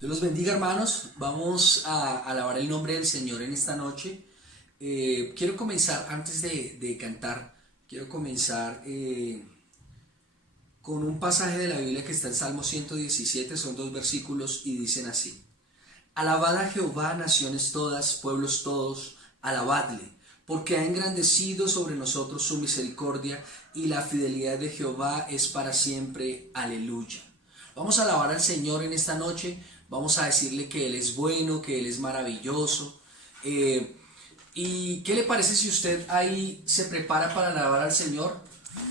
Dios los bendiga, hermanos. Vamos a alabar el nombre del Señor en esta noche. Quiero comenzar, antes de cantar, quiero comenzar con un pasaje de la Biblia que está en Salmo 117, son dos versículos y dicen así: Alabad a Jehová, naciones todas, pueblos todos, alabadle, porque ha engrandecido sobre nosotros su misericordia y la fidelidad de Jehová es para siempre. Aleluya. Vamos a alabar al Señor en esta noche, vamos a decirle que Él es bueno, que Él es maravilloso. ¿Y qué le parece si usted ahí se prepara para alabar al Señor?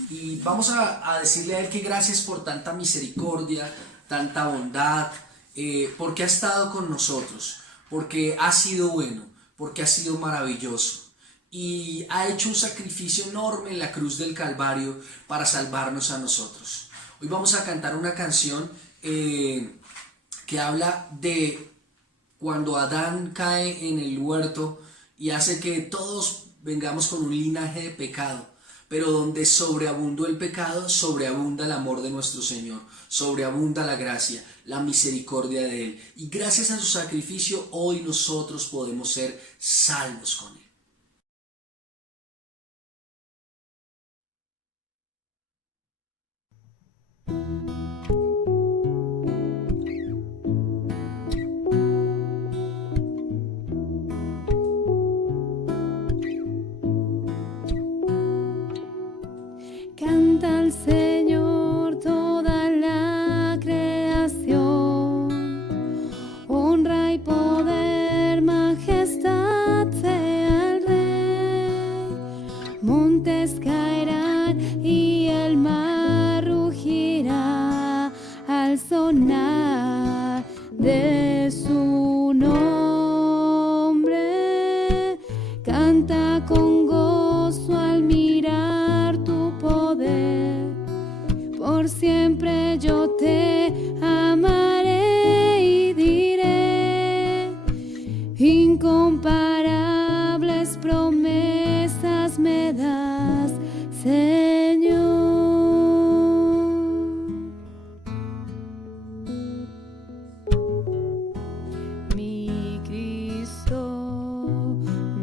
Y vamos a decirle a Él que gracias por tanta misericordia, tanta bondad, porque ha estado con nosotros, porque ha sido bueno, porque ha sido maravilloso y ha hecho un sacrificio enorme en la cruz del Calvario para salvarnos a nosotros. Hoy vamos a cantar una canción que habla de cuando Adán cae en el huerto y hace que todos vengamos con un linaje de pecado, pero donde sobreabundó el pecado, sobreabunda el amor de nuestro Señor, sobreabunda la gracia, la misericordia de Él. Y gracias a su sacrificio, hoy nosotros podemos ser salvos con Él. Canta al Señor toda la creación, honra y poder, majestad sea el Rey. Montes caerán y el mar rugirá al sonar de su nombre. Canta con gozo al mirar tu poder. Por siempre yo te amaré y diré: incomparables promesas me das, Señor. Mi Cristo,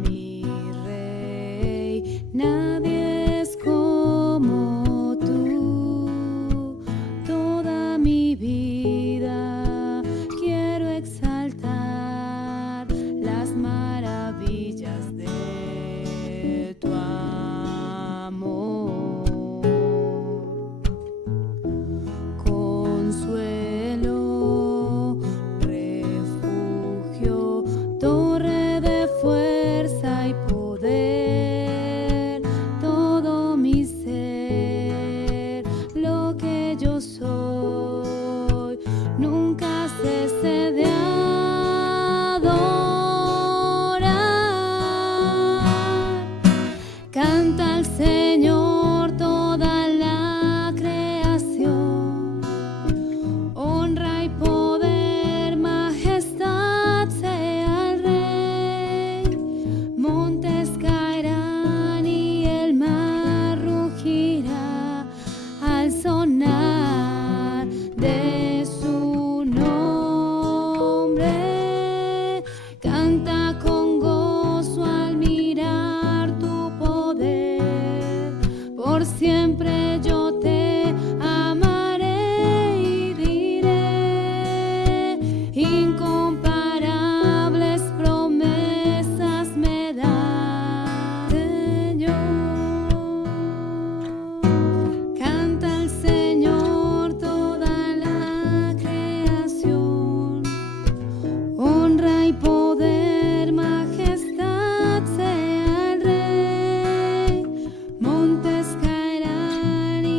mi Rey, nadie es como tú. Toda mi vida quiero exaltar las maravillas de tu amor. Consuelo, refugio, torre de fuerza y poder, todo mi ser, lo que yo soy, nunca cese de adorar. Canta al Señor toda la creación, honra y poder, majestad sea el Rey. Montes caerán y el mar rugirá al sonar de su nombre. Canta con gozo al mirar tu poder. Por siempre yo te amaré y diré: incomparables promesas me das, Señor. Canta al Señor toda la creación, honra y poder, majestad sea el Rey. Montes caerán y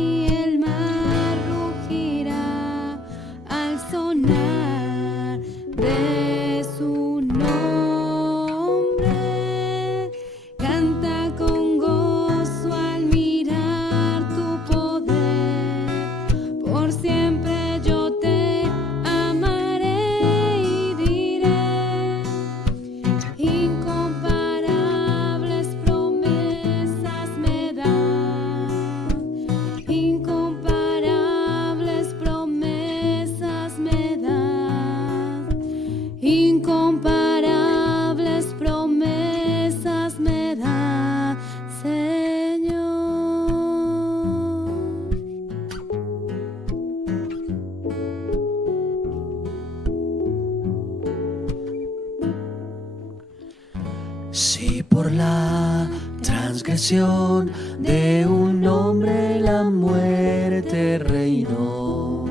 por la transgresión de un hombre la muerte reinó.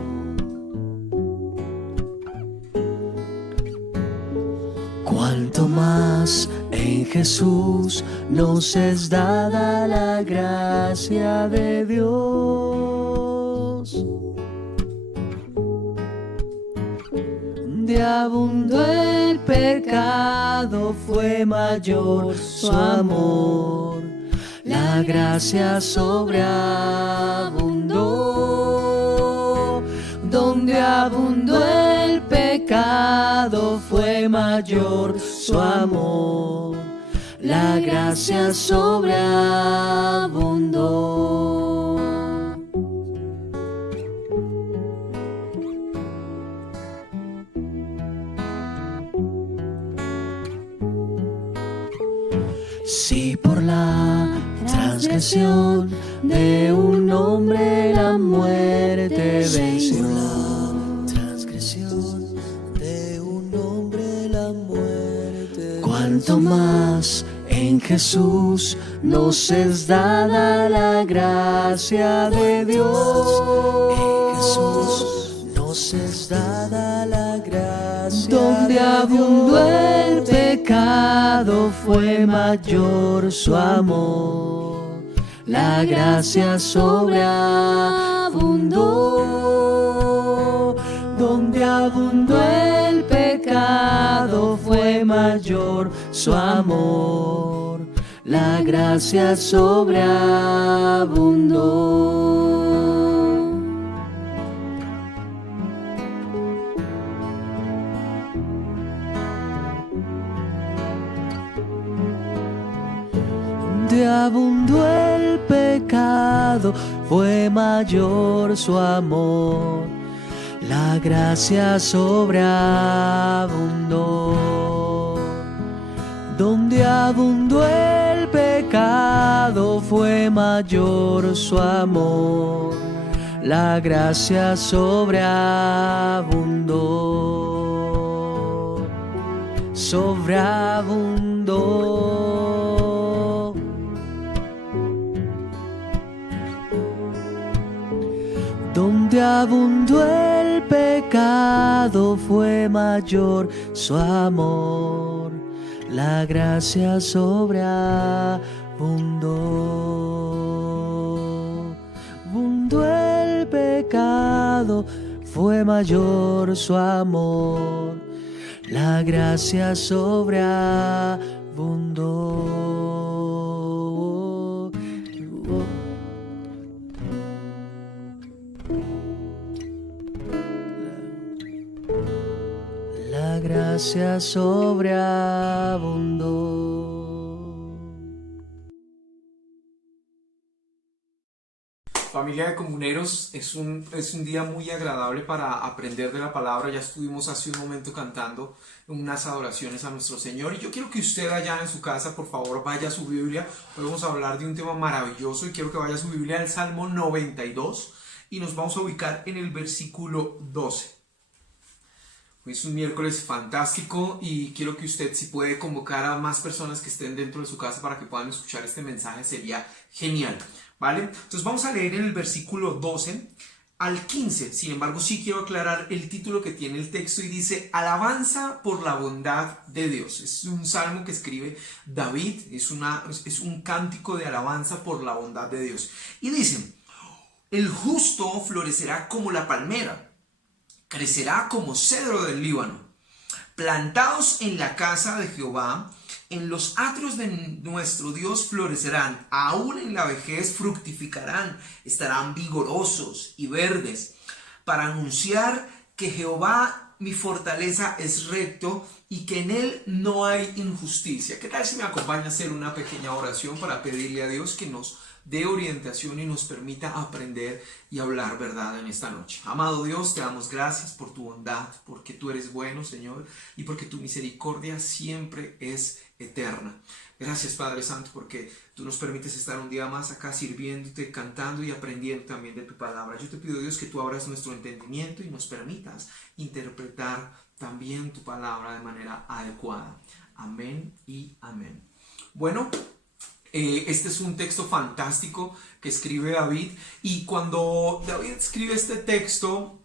Cuanto más en Jesús nos es dada la gracia de Dios. De abundó el pecado, fue mayor su amor. La gracia sobreabundó. Donde abundó el pecado, fue mayor su amor. La gracia sobreabundó. Si por la transgresión de un hombre la muerte venció, transgresión de un hombre la muerte, cuanto más en Jesús nos es dada la gracia de Dios. En Jesús nos es dada la gracia. Donde abundó el pecado, fue mayor su amor. La gracia sobreabundó. Donde abundó el pecado, fue mayor su amor. La gracia sobreabundó. Donde abundó el pecado, fue mayor su amor. La gracia sobreabundó. Donde abundó el pecado, fue mayor su amor. La gracia sobreabundó. Sobreabundó. Donde abundó el pecado, fue mayor su amor. La gracia sobreabundó. Abundó el pecado, fue mayor su amor. La gracia sobreabundó. La gracia sobreabundó. Familia de comuneros, es un día muy agradable para aprender de la palabra. Ya estuvimos hace un momento cantando unas adoraciones a nuestro Señor y yo quiero que usted allá en su casa, por favor, vaya a su Biblia. Hoy vamos a hablar de un tema maravilloso y quiero que vaya a su Biblia al Salmo 92 y nos vamos a ubicar en el versículo 12. Hoy es un miércoles fantástico y quiero que usted, si puede, convocar a más personas que estén dentro de su casa para que puedan escuchar este mensaje, sería genial, ¿vale? Entonces vamos a leer en el versículo 12 al 15. Sin embargo, sí quiero aclarar el título que tiene el texto y dice Alabanza por la bondad de Dios. Es un salmo que escribe David, es un cántico de alabanza por la bondad de Dios. Y dice, el justo florecerá como la palmera, crecerá como cedro del Líbano, plantados en la casa de Jehová, en los atrios de nuestro Dios florecerán, aún en la vejez fructificarán, estarán vigorosos y verdes, para anunciar que Jehová mi fortaleza es recto y que en él no hay injusticia. ¿Qué tal si me acompaña a hacer una pequeña oración para pedirle a Dios que nos dé orientación y nos permita aprender y hablar verdad en esta noche? Amado Dios, te damos gracias por tu bondad, porque tú eres bueno, Señor, y porque tu misericordia siempre es eterna. Gracias, Padre Santo, porque tú nos permites estar un día más acá sirviéndote, cantando y aprendiendo también de tu palabra. Yo te pido, Dios, que tú abras nuestro entendimiento y nos permitas interpretar también tu palabra de manera adecuada. Amén y amén. Bueno, este es un texto fantástico que escribe David, y cuando David escribe este texto,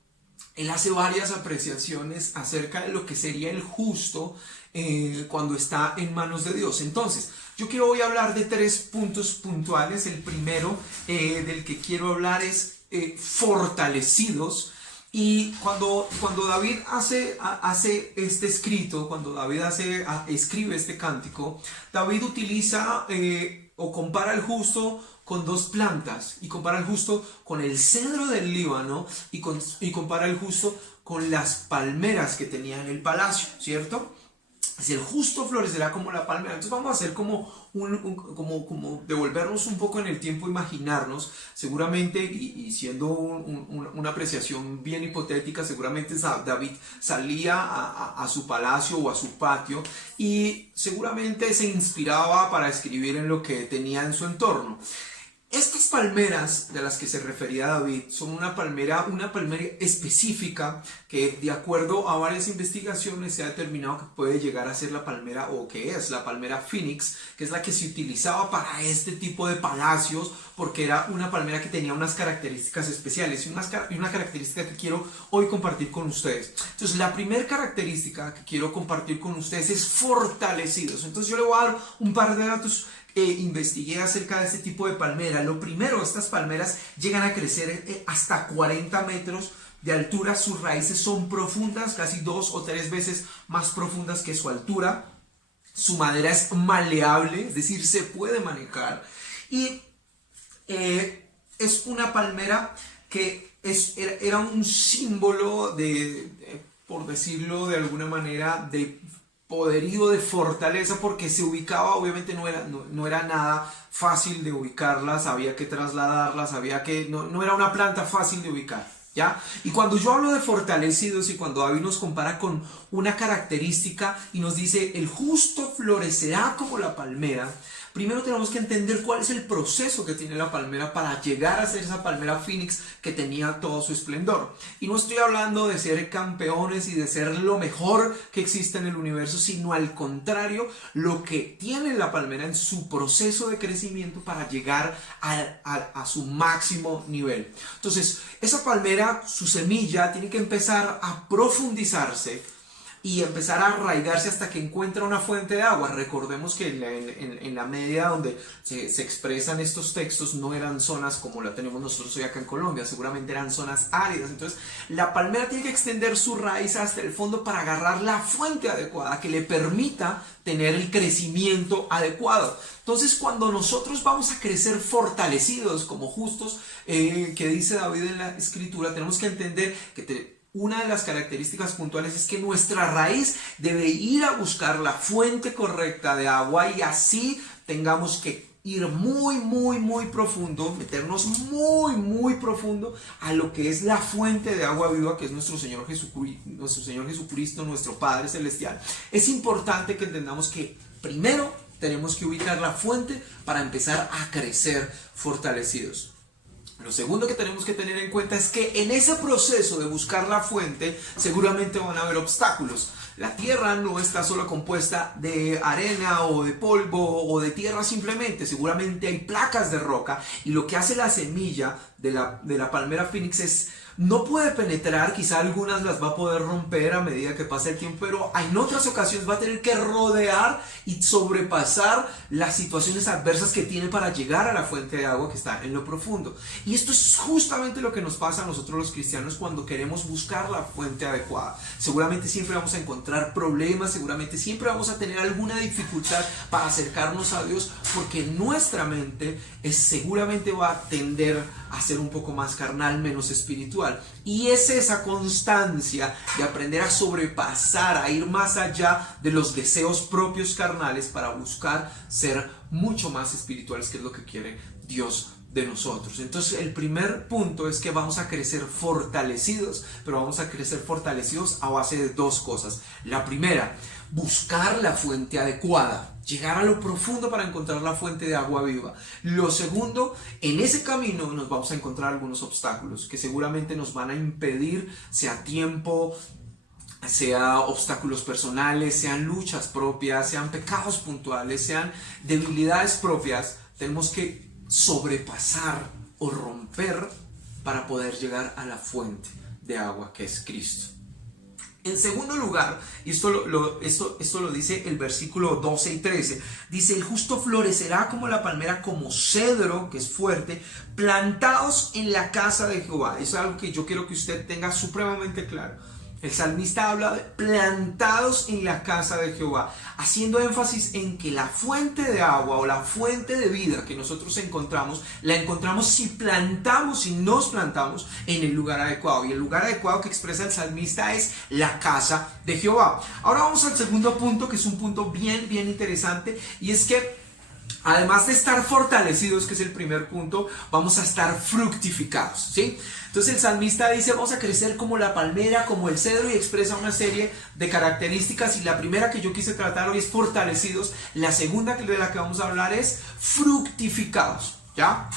él hace varias apreciaciones acerca de lo que sería el justo cuando está en manos de Dios. Entonces, yo quiero hoy hablar de 3 puntos puntuales. El primero del que quiero hablar es fortalecidos. Y cuando David hace este escrito, cuando David escribe este cántico, David utiliza o compara al justo con 2 plantas, y compara al justo con el cedro del Líbano, y compara al justo con las palmeras que tenía en el palacio, ¿cierto? Si el justo florecerá como la palmera. Entonces vamos a hacer como devolvernos un poco en el tiempo, imaginarnos, seguramente, y siendo una apreciación bien hipotética, seguramente David salía a su palacio o a su patio, y seguramente se inspiraba para escribir en lo que tenía en su entorno. Estas palmeras de las que se refería David son una palmera específica que, de acuerdo a varias investigaciones, se ha determinado que puede llegar a ser la palmera, o que es la palmera Phoenix, que es la que se utilizaba para este tipo de palacios, porque era una palmera que tenía unas características especiales, y una característica que quiero hoy compartir con ustedes. Entonces, la primera característica que quiero compartir con ustedes es fortalecidos. Entonces, yo le voy a dar un par de datos. Investigué acerca de este tipo de palmera. Lo primero, estas palmeras llegan a crecer hasta 40 metros de altura. Sus raíces son profundas, casi 2 o 3 veces más profundas que su altura. Su madera es maleable, es decir, se puede manejar. Y es una palmera que era un símbolo por decirlo de alguna manera, de poderío, de fortaleza, porque se ubicaba, obviamente no era nada fácil de ubicarlas, había que trasladarlas, no era una planta fácil de ubicar, ¿ya? Y cuando yo hablo de fortalecidos, y cuando David nos compara con una característica y nos dice el justo florecerá como la palmera, primero tenemos que entender cuál es el proceso que tiene la palmera para llegar a ser esa palmera Phoenix que tenía todo su esplendor. Y no estoy hablando de ser campeones y de ser lo mejor que existe en el universo, sino al contrario, lo que tiene la palmera en su proceso de crecimiento para llegar a su máximo nivel. Entonces, esa palmera, su semilla, tiene que empezar a profundizarse y empezar a arraigarse hasta que encuentra una fuente de agua. Recordemos que en la media donde se expresan estos textos no eran zonas como la tenemos nosotros hoy acá en Colombia, seguramente eran zonas áridas. Entonces la palmera tiene que extender su raíz hasta el fondo para agarrar la fuente adecuada que le permita tener el crecimiento adecuado. Entonces, cuando nosotros vamos a crecer fortalecidos como justos, que dice David en la escritura, tenemos que entender que una de las características puntuales es que nuestra raíz debe ir a buscar la fuente correcta de agua, y así tengamos que ir muy profundo, meternos muy profundo a lo que es la fuente de agua viva, que es nuestro Señor Jesucristo, nuestro Padre Celestial. Es importante que entendamos que primero tenemos que ubicar la fuente para empezar a crecer fortalecidos. Lo segundo que tenemos que tener en cuenta es que en ese proceso de buscar la fuente seguramente van a haber obstáculos. La tierra no está solo compuesta de arena o de polvo o de tierra simplemente, seguramente hay placas de roca, y lo que hace la semilla de la palmera Phoenix es no puede penetrar, quizá algunas las va a poder romper a medida que pasa el tiempo, pero en otras ocasiones va a tener que rodear y sobrepasar las situaciones adversas que tiene para llegar a la fuente de agua que está en lo profundo. Y esto es justamente lo que nos pasa a nosotros los cristianos cuando queremos buscar la fuente adecuada. Seguramente siempre vamos a encontrar problemas, seguramente siempre vamos a tener alguna dificultad para acercarnos a Dios, porque nuestra mente seguramente va a tender a ser un poco más carnal, menos espiritual. Y es esa constancia de aprender a sobrepasar, a ir más allá de los deseos propios carnales para buscar ser mucho más espirituales, que es lo que quiere Dios de nosotros. Entonces el primer punto es que vamos a crecer fortalecidos, pero vamos a crecer fortalecidos a base de 2 cosas. La primera, buscar la fuente adecuada, llegar a lo profundo para encontrar la fuente de agua viva. Lo segundo, en ese camino nos vamos a encontrar algunos obstáculos que seguramente nos van a impedir, sea tiempo, sea obstáculos personales, sean luchas propias, sean pecados puntuales, sean debilidades propias, tenemos que sobrepasar o romper para poder llegar a la fuente de agua que es Cristo. En segundo lugar, y esto lo dice el versículo 12 y 13, dice: el justo florecerá como la palmera, como cedro, que es fuerte, plantados en la casa de Jehová. Eso es algo que yo quiero que usted tenga supremamente claro. El salmista habla de plantados en la casa de Jehová, haciendo énfasis en que la fuente de agua o la fuente de vida que nosotros encontramos, la encontramos si nos plantamos en el lugar adecuado. Y el lugar adecuado que expresa el salmista es la casa de Jehová. Ahora vamos al segundo punto, que es un punto bien interesante, y es que además de estar fortalecidos, que es el primer punto, vamos a estar fructificados, ¿sí? Entonces el salmista dice: vamos a crecer como la palmera, como el cedro, y expresa una serie de características, y la primera que yo quise tratar hoy es fortalecidos. La segunda de la que vamos a hablar es fructificados, ¿ya?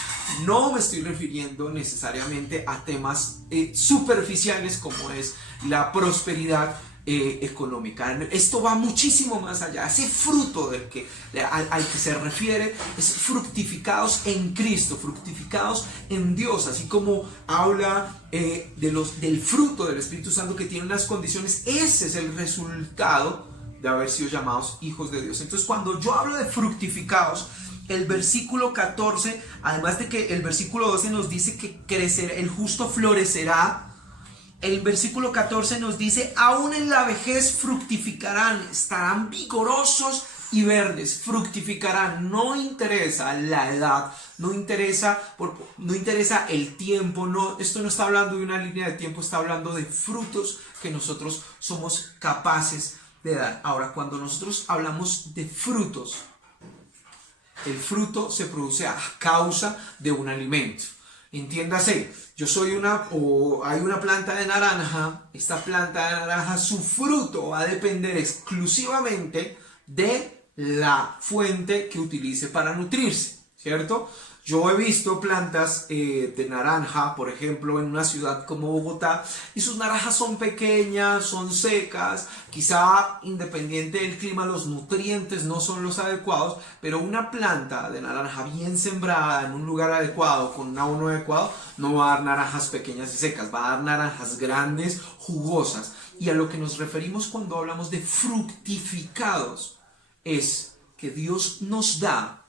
No me estoy refiriendo necesariamente a temas superficiales como es la prosperidad económica. Esto va muchísimo más allá. Ese fruto al que se refiere es fructificados en Cristo, fructificados en Dios, así como habla del fruto del Espíritu Santo, que tiene unas condiciones. Ese es el resultado de haber sido llamados hijos de Dios. Entonces, cuando yo hablo de fructificados, el versículo 14, además de que el versículo 12 nos dice que el justo florecerá, el versículo 14 nos dice: aún en la vejez fructificarán, estarán vigorosos y verdes, fructificarán. No interesa la edad, no interesa el tiempo, no, esto no está hablando de una línea de tiempo, está hablando de frutos que nosotros somos capaces de dar. Ahora, cuando nosotros hablamos de frutos, el fruto se produce a causa de un alimento. Entiéndase, hay una planta de naranja. Esta planta de naranja, su fruto va a depender exclusivamente de la fuente que utilice para nutrirse, ¿cierto? Yo he visto plantas de naranja, por ejemplo, en una ciudad como Bogotá, y sus naranjas son pequeñas, son secas, quizá independiente del clima los nutrientes no son los adecuados, pero una planta de naranja bien sembrada en un lugar adecuado, con un abono adecuado, no va a dar naranjas pequeñas y secas, va a dar naranjas grandes, jugosas. Y a lo que nos referimos cuando hablamos de fructificados es que Dios nos da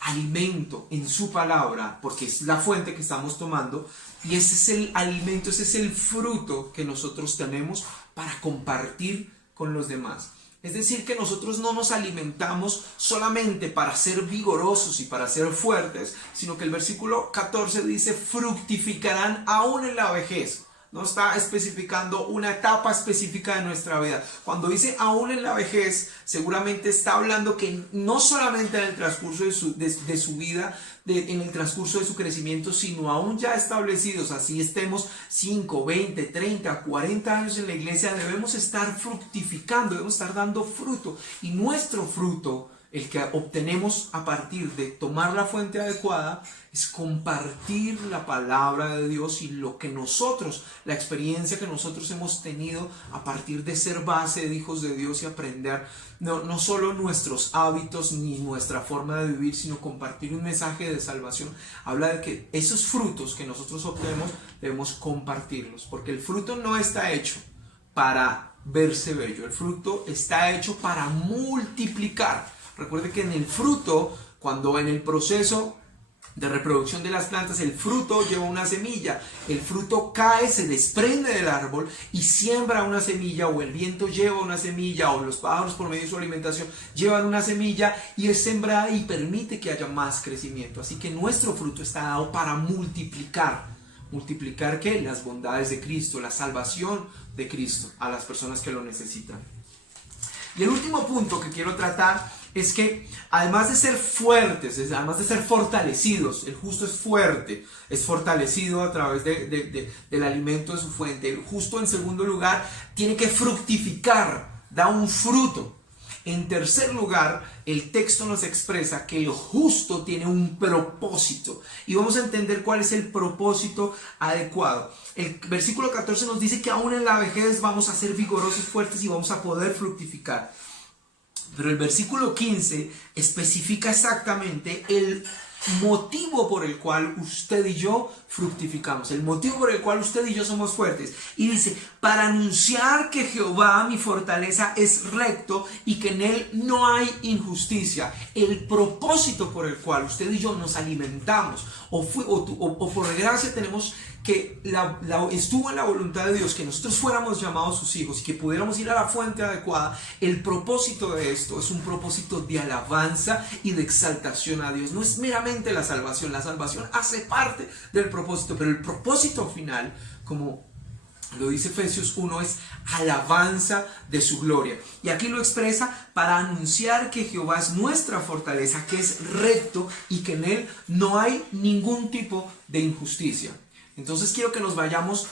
alimento en su palabra, porque es la fuente que estamos tomando, y ese es el alimento, ese es el fruto que nosotros tenemos para compartir con los demás. Es decir, que nosotros no nos alimentamos solamente para ser vigorosos y para ser fuertes, sino que el versículo 14 dice: fructificarán aún en la vejez. No está especificando una etapa específica de nuestra vida. Cuando dice aún en la vejez, seguramente está hablando que no solamente en el transcurso de su vida, en el transcurso de su crecimiento, sino aún ya establecidos, así estemos 5, 20, 30, 40 años en la iglesia, debemos estar fructificando, debemos estar dando fruto. Y nuestro fruto, el que obtenemos a partir de tomar la fuente adecuada, es compartir la palabra de Dios y la experiencia que nosotros hemos tenido a partir de ser base de hijos de Dios y aprender no solo nuestros hábitos ni nuestra forma de vivir, sino compartir un mensaje de salvación. Habla de que esos frutos que nosotros obtenemos debemos compartirlos, porque el fruto no está hecho para verse bello, el fruto está hecho para multiplicar. Recuerde que en el fruto, cuando en el proceso de reproducción de las plantas, el fruto lleva una semilla, el fruto cae, se desprende del árbol y siembra una semilla, o el viento lleva una semilla, o los pájaros por medio de su alimentación llevan una semilla y es sembrada y permite que haya más crecimiento. Así que nuestro fruto está dado para multiplicar. ¿Multiplicar qué? Las bondades de Cristo, la salvación de Cristo a las personas que lo necesitan. Y el último punto que quiero tratar es que además de ser fuertes, además de ser fortalecidos, el justo es fuerte, es fortalecido a través del alimento de su fuente. El justo, en segundo lugar, tiene que fructificar, da un fruto. En tercer lugar, el texto nos expresa que el justo tiene un propósito. Y vamos a entender cuál es el propósito adecuado. El versículo 14 nos dice que aún en la vejez vamos a ser vigorosos, fuertes y vamos a poder fructificar. Pero el versículo 15 especifica exactamente el motivo por el cual usted y yo fructificamos, el motivo por el cual usted y yo somos fuertes. Y dice, para anunciar que Jehová, mi fortaleza, es recto y que en él no hay injusticia. El propósito por el cual usted y yo nos alimentamos o por gracia tenemos que estuvo en la voluntad de Dios que nosotros fuéramos llamados sus hijos y que pudiéramos ir a la fuente adecuada. El propósito de esto es un propósito de alabanza y de exaltación a Dios. No es meramente la salvación hace parte del propósito, pero el propósito final, como lo dice Efesios 1, es alabanza de su gloria. Y aquí lo expresa para anunciar que Jehová es nuestra fortaleza, que es recto y que en él no hay ningún tipo de injusticia. Entonces quiero que nos vayamos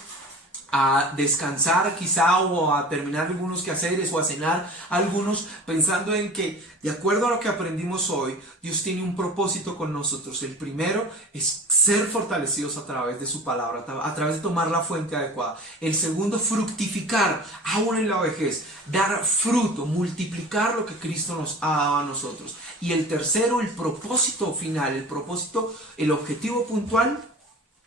a descansar quizá o a terminar algunos quehaceres o a cenar algunos pensando en que de acuerdo a lo que aprendimos hoy, Dios tiene un propósito con nosotros. El primero es ser fortalecidos a través de su palabra, a través de tomar la fuente adecuada. El segundo, fructificar aún en la vejez, dar fruto, multiplicar lo que Cristo nos ha dado a nosotros. Y el tercero, el propósito final, el objetivo puntual,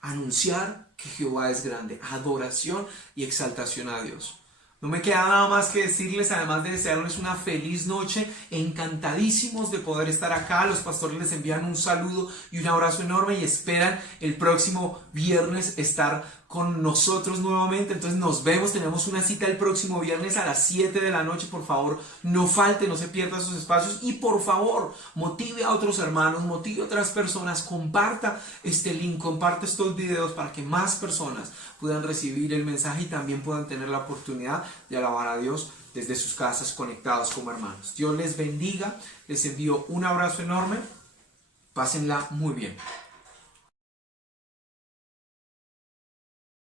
anunciar que Jehová es grande, adoración y exaltación a Dios. No me queda nada más que decirles, además de desearles una feliz noche, encantadísimos de poder estar acá. Los pastores les envían un saludo y un abrazo enorme y esperan el próximo viernes estar con nosotros nuevamente. Entonces nos vemos, tenemos una cita el próximo viernes a las 7 de la noche. Por favor, no falte, no se pierda esos espacios y por favor, motive a otros hermanos, motive a otras personas, comparta este link, comparte estos videos para que más personas puedan recibir el mensaje y también puedan tener la oportunidad de alabar a Dios desde sus casas conectados como hermanos. Dios les bendiga, les envío un abrazo enorme, pásenla muy bien.